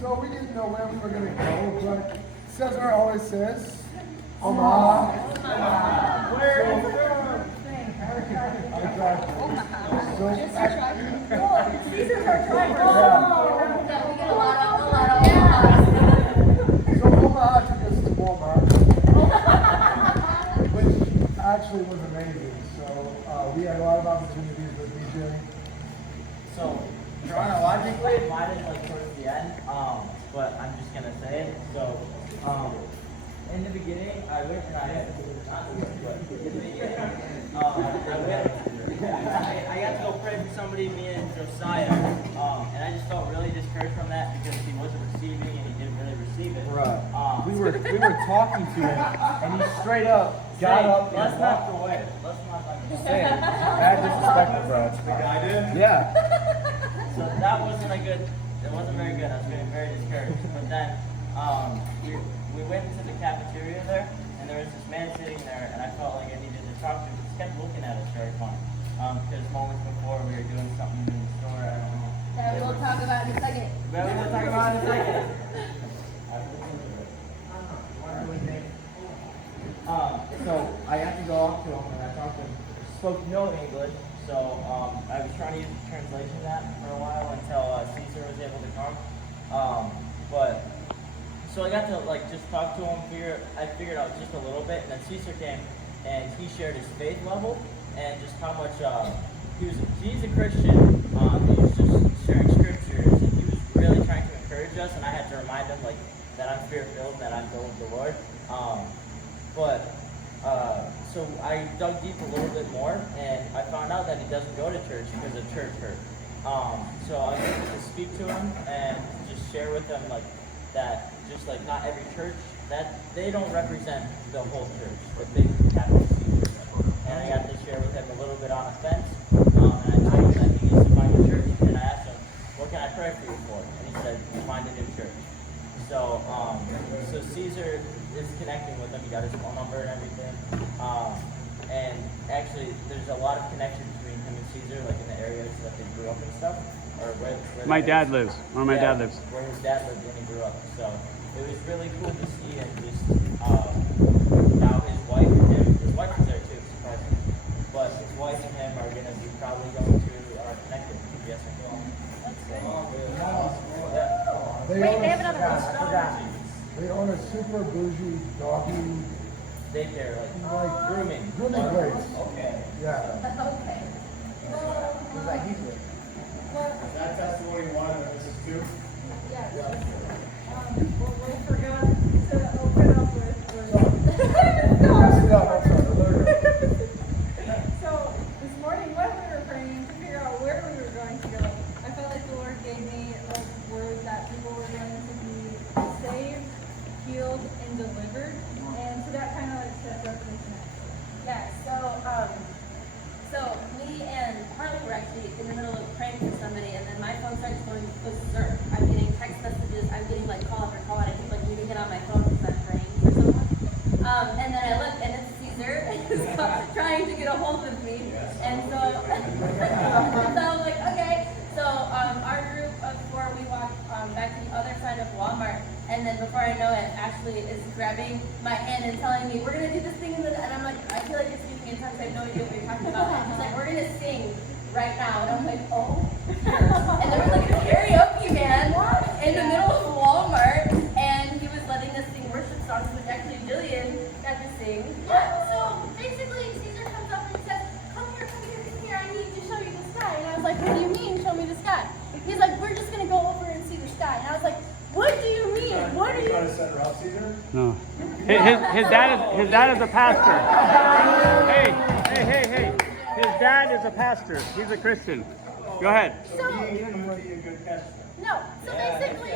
So we didn't know where we were going to go, but Cesar always says, Omaha. Caesar's our driver. We get a lot of So Omaha took us to Walmart, which actually was amazing. So we had a lot of opportunities with DJ. So chronologically, mine is like towards the end, but I'm just gonna say it. So in the beginning, I went and I got to go pray for somebody, me and Josiah, and I just felt really discouraged from that because he wasn't receiving and he didn't really receive it. Right. We were talking to him, and he straight up got up. Let's not go away. Let's not Saying, bad disrespect, bro. The guy did? Yeah. So that wasn't a good. It wasn't very good. I was getting very discouraged. But then we went into the cafeteria there, and there was this man sitting there, and I felt like I needed to talk to him. He just kept looking at us very funny. Because moments before we were doing something in the store, I don't know. that we'll talk about in a second. But we will talk about it in a second. So I got to go up to him and I talked to him. He spoke no English, so I was trying to use the translation of that for a while until Caesar was able to come. So I got to like just talk to him. I figured out just a little bit, and then Caesar came and he shared his faith level and just how much he's a Christian. He was just sharing scriptures and he was really trying to encourage us, and I had to remind him like that I'm fear-filled and that I'm going with the Lord. So I dug deep a little bit more, and I found out that he doesn't go to church because of church hurt. So I was able to speak to him and just share with him like that, just like not every church, that they don't represent the whole church, the big capital C. And I got to share with him a little bit on offense, and I told him that he needs to find a church, and I asked him, what can I pray for you for? And he said, find a new church. So Caesar is connecting with him. He got his phone number and everything. And actually, there's a lot of connection between him and Caesar, like in the areas that they grew up and stuff. Or where My dad lives. Where my dad lives. Where his dad lived when he grew up. So it was really cool to see, and just now his wife and him. His wife was there too, surprisingly. But his wife and him are going to be probably going to connect it. Yes, I will. Wait, they have another one. They own a super bougie doggy Daycare, like grooming. grooming place. Okay. Yeah. Okay. Is that testimony one and this is two? Yes. Well, we forgot to open up with. Mess it up, I'm sorry. So this morning when we were praying to figure out where we were going to go, I felt like the Lord gave me a word that people were going to be saved, healed, and delivered. And so that kind of like set up this next. Yeah, so me and Harley were actually in the middle of praying for somebody, and then my phone starts going berserk. I'm getting text messages, I'm getting like call after call, and I keep like leaving it on my phone because I'm praying for someone. And then I look, and it's Caesar, trying to get a hold of me. And so, so I was like, okay. So our group of four, we walked back to the other side of Walmart, and then before I know it, Ashley is grabbing my hand and telling me, we're going to do this thing, and I'm like, I feel like you're speaking in tongues, I have no idea what you're talking about. And she's like, we're going to sing right now. And I'm like, oh. And there was like a karaoke man in the middle of Walmart, and he was letting us sing worship songs, which actually Jillian got to sing. Yeah, so basically Caesar comes up and says, come here, I need to show you the sky. And I was like, what do you mean, show me the sky? He's like, we're just going to go over and see the sky. And I was like, what do you mean? What are you? Trying to set her up, Caesar? No. His dad is a pastor. Hey. His dad is a pastor. He's a Christian. Go ahead. So, Being him would be a good catch. no, so basically,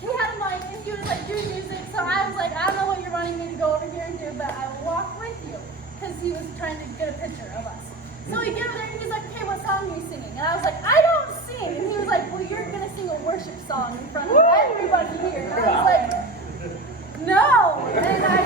he had a mic and he was like, do music. So I was like, I don't know what you're wanting me to go over here and do, but I will walk with you. Because he was trying to get a picture of us. So we get over there and he's like, okay, what song are you singing? And I was like, I don't sing. And he was like, well, you're going to sing a worship song in front of everybody here. And I was like, no. And I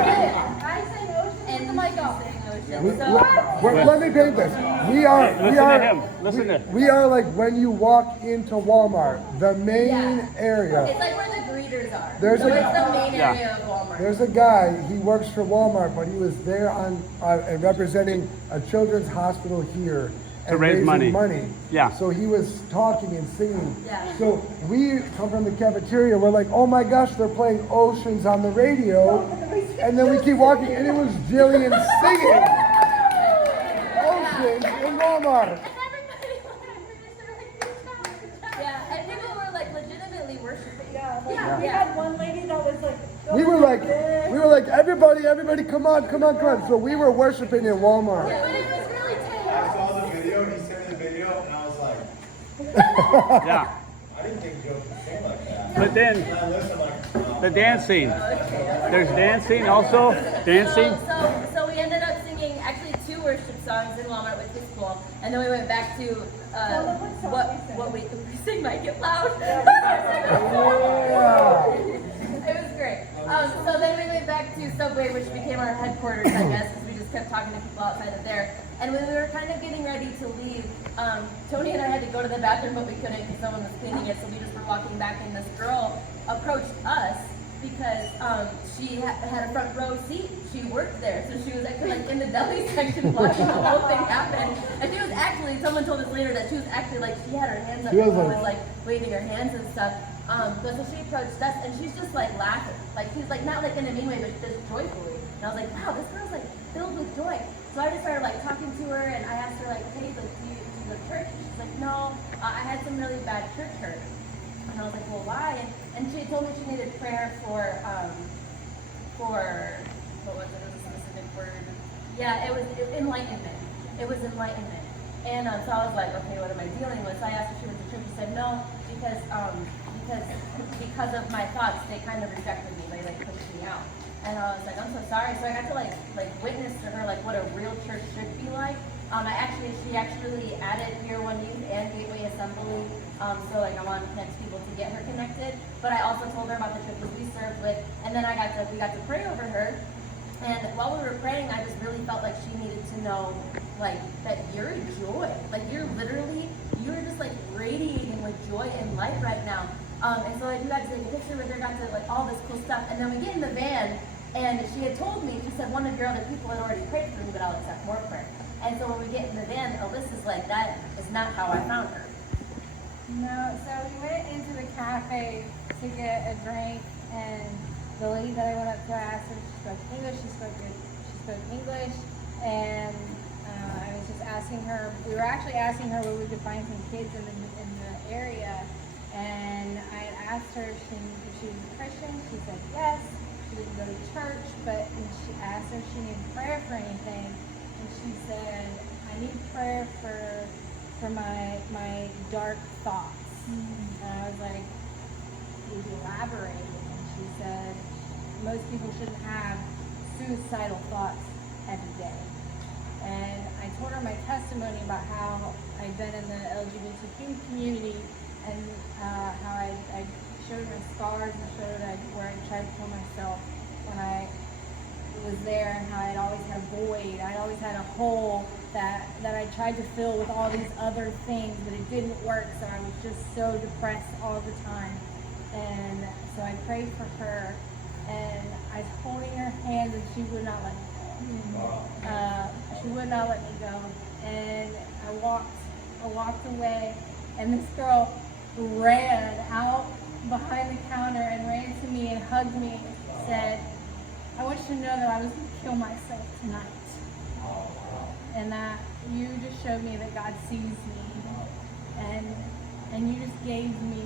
Let me paint this. We are. Listen to him. Listen to him. We are like when you walk into Walmart, the main area. It's like where the greeters are. There's so a- it's the main Yeah. area of Walmart. There's a guy. He works for Walmart, but he was there on and representing a children's hospital here. And raise raising money. Yeah. So he was talking and singing. Yeah. So we come from the cafeteria. We're like, oh my gosh, they're playing Oceans on the radio. And then we keep walking, and it was Jillian singing Oceans in Walmart. Yeah, and people were like legitimately worshiping. Yeah, we had one lady that was like, We were like, everybody, come on. So we were worshiping in Walmart. But it was really I tame. saw the video, he sent me the video, and I was like, Yeah. I didn't think Joe could sing like that. But then And I listened like, the dancing. There's dancing also. Dancing. So we ended up singing actually 2 worship songs in Walmart with his school, and then we went back to what we sing might get loud. It was great. So then we went back to Subway, which became our headquarters, I guess, because we just kept talking to people outside of there. And when we were kind of getting ready to leave, Tony and I had to go to the bathroom, but we couldn't because someone was cleaning it. So we just were walking back, and this girl approached us because she had a front row seat. She worked there, so she was actually like in the deli section watching the whole thing happen. And she was actually, someone told us later that she was actually like, she had her hands up, She was and like- was like waving her hands and stuff. But so she approached us, and she's just like laughing, like she's like not like in a mean way, but just joyfully. And I was like, wow, this girl's like filled with joy. So I just started like talking to her, and I asked her like, hey, like, do you go to church? And she's like, no, I had some really bad church hurt. And I was like, well, why? And she told me she needed prayer for what was it? It was a specific word. Yeah, it was enlightenment. It was enlightenment. And so I was like, okay, what am I dealing with? So I asked if she went to church. She said no, because of my thoughts, they kind of rejected me. They like pushed me out. And I was like, I'm so sorry. So I got to like witness to her like what a real church should be like. She actually added Year One Youth and Gateway Assembly. So like I want next people to get her connected. But I also told her about the churches we served with, and then we got to pray over her. And while we were praying, I just really felt like she needed to know, like, that you're joy. Like you're just like radiating with joy and light right now. And so like we got to take a picture with her, got to like all this cool stuff, and then we get in the van, and she had told me, she said one of your other people had already prayed for me, but I'll accept more prayer. And so when we get in the van, Alyssa's like, that is not how I found her. no. So we went into the cafe to get a drink, and the lady that I went up to, I asked her if she spoke English. She spoke English, and I was just asking her. We were actually asking her where we could find some kids in the area, and I had asked her if she was a Christian. She said yes. She didn't go to church, but she asked her if she needed prayer for anything, and she said, I need prayer for my dark thoughts. And I was like, please elaborate. And she said, most people shouldn't have suicidal thoughts every day. And I told her my testimony about how I'd been in the LGBTQ community, and how I showed her scars and showed her where I tried to kill myself when I was there, and how I'd always had a void. I'd always had a hole that I tried to fill with all these other things, but it didn't work. So I was just so depressed all the time. And so I prayed for her, and I was holding her hand, and she would not let me go. She would not let me go. And I walked away, and this girl ran out behind the counter and ran to me and hugged me and said, I want you to know that I was going to kill myself tonight. And that you just showed me that God sees me. And you just gave me